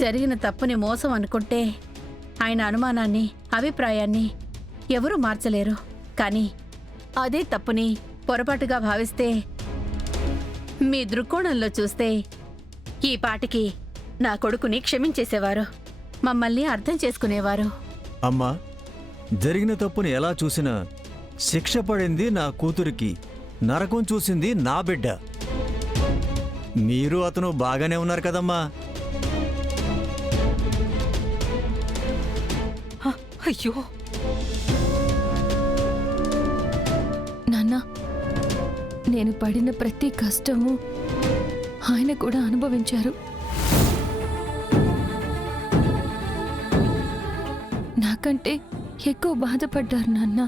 జరిగిన తప్పుని మోసం అనుకుంటే ఆయన అనుమానాన్ని, అభిప్రాయాన్ని ఎవరూ మార్చలేరు. కానీ అదే తప్పుని పొరపాటుగా భావిస్తే, మీ దృక్కోణంలో చూస్తే ఈ పాటికి నా కొడుకుని క్షమించేసేవారు, మమ్మల్ని అర్థం చేసుకునేవారు. అమ్మా, జరిగిన తప్పుని ఎలా చూసినా శిక్ష పడింది నా కూతురికి, నరకం చూసింది నా బిడ్డ. మీరు అతను బాగానే ఉన్నారు కదమ్మా? అయ్యో నాన్న, నేను పడిన ప్రతి కష్టము ఆయన కూడా అనుభవించారు. నాకంటే ఎక్కువ బాధపడ్డారు నాన్న.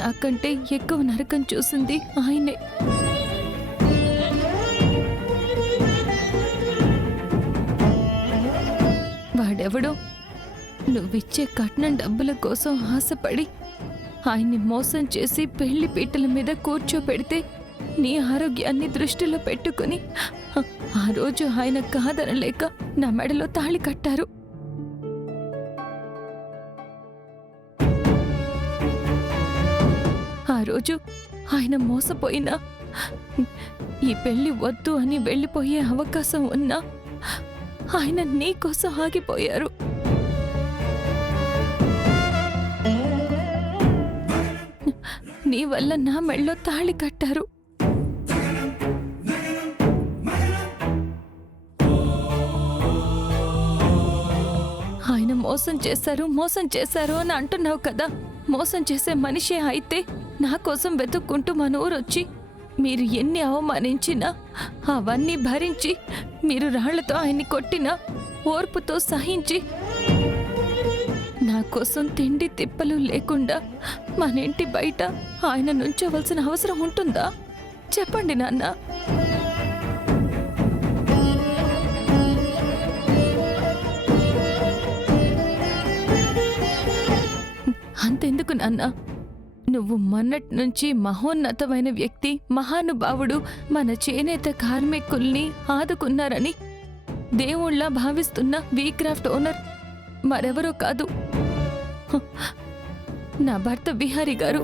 నాకంటే ఎక్కువ నరకం చూసింది ఆయనే. వాడెవడో నువ్విచ్చే కట్నం డబ్బుల కోసం ఆశపడి ఆయన్ని మోసం చేసి పెళ్లి పీటల మీద కూర్చోపెడితే నీ ఆరోగ్యాన్ని దృష్టిలో పెట్టుకుని ఆ రోజు ఆయన కాదనలేక నా మెడలో తాళి కట్టారు. ఆ రోజు ఆయన మోసపోయినా, ఈ పెళ్లి వద్దు అని వెళ్ళిపోయే అవకాశం ఉన్నా ఆయన నీకోసం ఆగిపోయారు. నీ వల్ల నా మెళ్ళో తాళి కట్టారు. ఆయన మోసం చేశారు అని అంటున్నావు కదా. మోసం చేసే మనిషి అయితే నా కోసం వెతుక్కుంటూ మన ఊరొచ్చి మీరు ఎన్ని అవమానించినా అవన్నీ భరించి, మీరు రాళ్లతో ఆయన్ని కొట్టినా ఓర్పుతో సహించి, నా కోసం తిండి తిప్పలు లేకుండా మన ఇంటి బయట ఆయన నుంచోవలసిన అవసరం ఉంటుందా? చెప్పండి నాన్న. అంతెందుకు నాన్న, నువ్వు మొన్నటి నుంచి మహోన్నతమైన వ్యక్తి, మహానుభావుడు, మన చేనేత కార్మికుల్ని ఆదుకున్నారని దేవుళ్ళ భావిస్తున్న వీక్రాఫ్ట్ ఓనర్ మరెవరో కాదు, నా భర్త విహారీ గారు.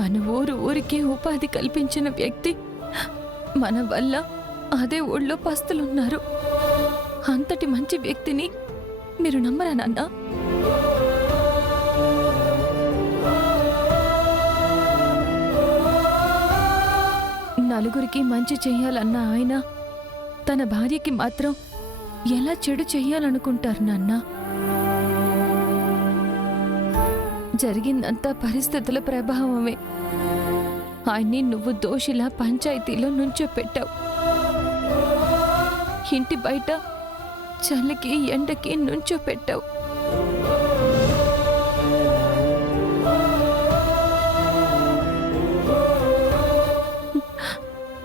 మన ఊరికి ఉపాధి కల్పించిన వ్యక్తి, మన వల్ల అదే ఊళ్ళో పస్తులున్నారు. అంతటి మంచి వ్యక్తిని మీరు నమ్మరా నాన్న? నలుగురికి మంచి చెయ్యాలన్న ఆయన తన భార్యకి మాత్రం ఎలా చెడు చెయ్యాలనుకుంటారు నాన్న? జరిగిందంతా పరిస్థితుల ప్రభావమే. ఆయన్ని నువ్వు దోషిలా పంచాయతీలో నుంచోపెట్టావు. ఇంటి బయట చలికి ఎండకి నుంచోపెట్టావు.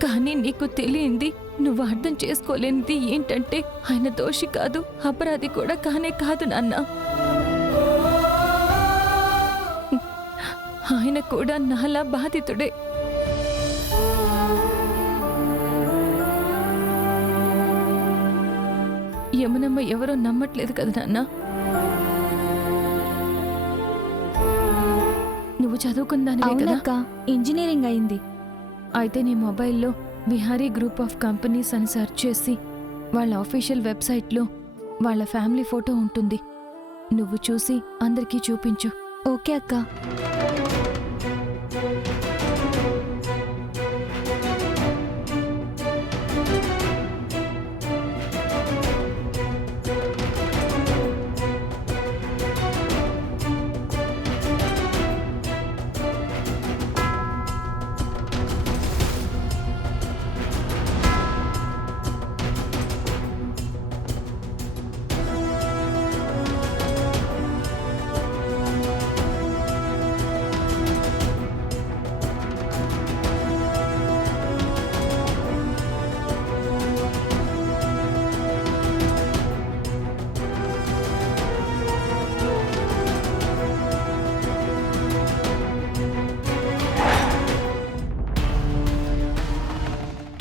కానీ నీకు తెలియంది, నువ్వు అర్థం చేసుకోలేనిది ఏంటంటే ఆయన దోషి కాదు, అపరాధి కూడా కానే కాదు నాన్న. ఆయన కూడా నాలా బాధితుడే. యమునమ్మ ఎవరో నమ్మట్లేదు కదా నాన్న. నువ్వు చదువుకుందానివే కదా? ఇంజనీరింగ్ అయింది. అయితే నీ మొబైల్లో విహారీ గ్రూప్ ఆఫ్ కంపెనీస్ అని సెర్చ్ చేసి వాళ్ళ ఆఫీషియల్ వెబ్సైట్లో వాళ్ళ ఫ్యామిలీ ఫోటో ఉంటుంది. నువ్వు చూసి అందరికీ చూపించు. ఓకే అక్క.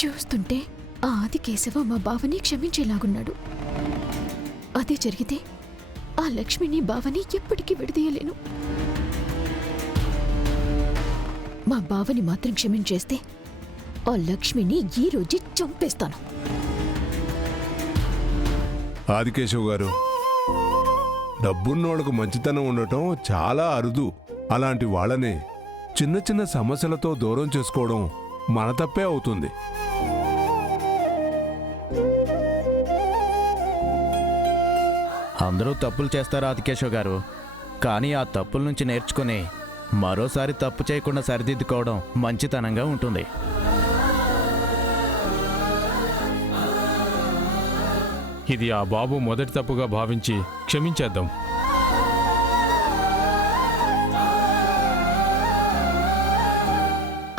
చూస్తుంటే ఆ ఆదికేశవ మా బావని క్షమించేలాగున్నాడు. అదే జరిగితే ఆ లక్ష్మిని బావని ఎప్పటికీ విడదీయలేను. మా బావని మాత్రం క్షమించేస్తే ఆ లక్ష్మిని ఈ రోజు చంపేస్తాను. ఆదికేశవ్ గారు, డబ్బున్నోళ్ళకు మంచితనం ఉండటం చాలా అరుదు. అలాంటి వాళ్ళని చిన్న చిన్న సమస్యలతో దూరం చేసుకోవడం మన తప్పే అవుతుంది. అందరూ తప్పులు చేస్తారు ఆదికేశవ్ గారు, కానీ ఆ తప్పుల నుంచి నేర్చుకుని మరోసారి తప్పు చేయకుండా సరిదిద్దుకోవడం మంచితనంగా ఉంటుంది. ఇది ఆ బాబు మొదటి తప్పుగా భావించి క్షమించేద్దాం.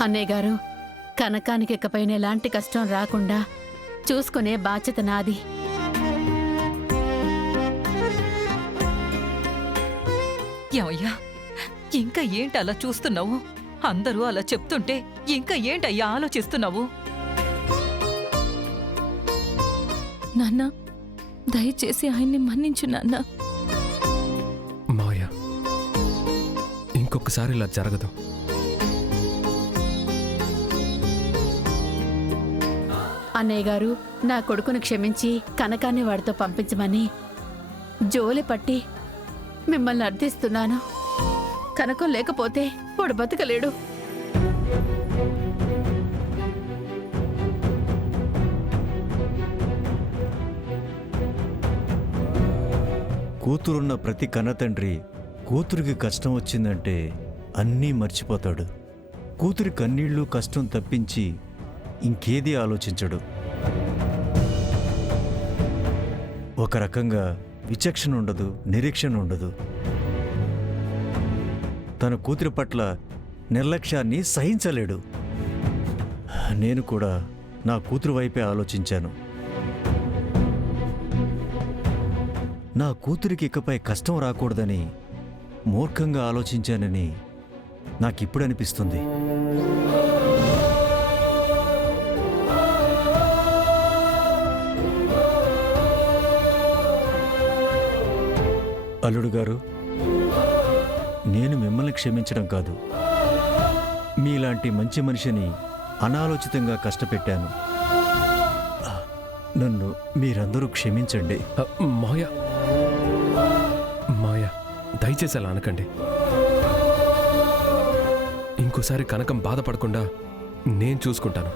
అన్నయ్య గారు, కనకానికి ఇకపైన ఎలాంటి కష్టం రాకుండా చూసుకునే బాధ్యత నాది. ఏమయ్యా, ఇంకా ఏంటి అలా చూస్తున్నావు? అందరూ అలా చెప్తుంటే ఇంకా ఏంటయ్యా ఆలోచిస్తున్నావు? నాన్న, దయచేసి ఆయన్ని మన్నించు నాన్న. మావయ్య, ఇంకొకసారి ఇలా జరగదు. అన్నయ్య గారు, నా కొడుకును క్షమించి కనకాన్ని వాడితో పంపించమని జోలి పట్టి మిమ్మల్ని అర్థిస్తున్నాను. కనకం లేకపోతే వాడు బతకలేడు. కూతురున్న ప్రతి కన్నతండ్రి కూతురికి కష్టం వచ్చిందంటే అన్నీ మర్చిపోతాడు. కూతురి కన్నీళ్లు కష్టం తప్పించి ఇంకేదీ ఆలోచించడు. ఒక రకంగా విచక్షణ ఉండదు, నిరీక్షణ ఉండదు. తన కూతురి పట్ల నిర్లక్ష్యాన్ని సహించలేడు. నేను కూడా నా కూతురు వైపే ఆలోచించాను. నా కూతురికి ఇకపై కష్టం రాకూడదని మూర్ఖంగా ఆలోచించానని నాకిప్పుడు అనిపిస్తుంది. అల్లుడు గారు, నేను మిమ్మల్ని క్షమించడం కాదు, మీలాంటి మంచి మనిషిని అనాలోచితంగా కష్టపెట్టాను. నన్ను మీరందరూ క్షమించండి. మావయ్య, మావయ్య, దయచేసి అలా అనకండి. ఇంకోసారి కనకం బాధపడకుండా నేను చూసుకుంటాను.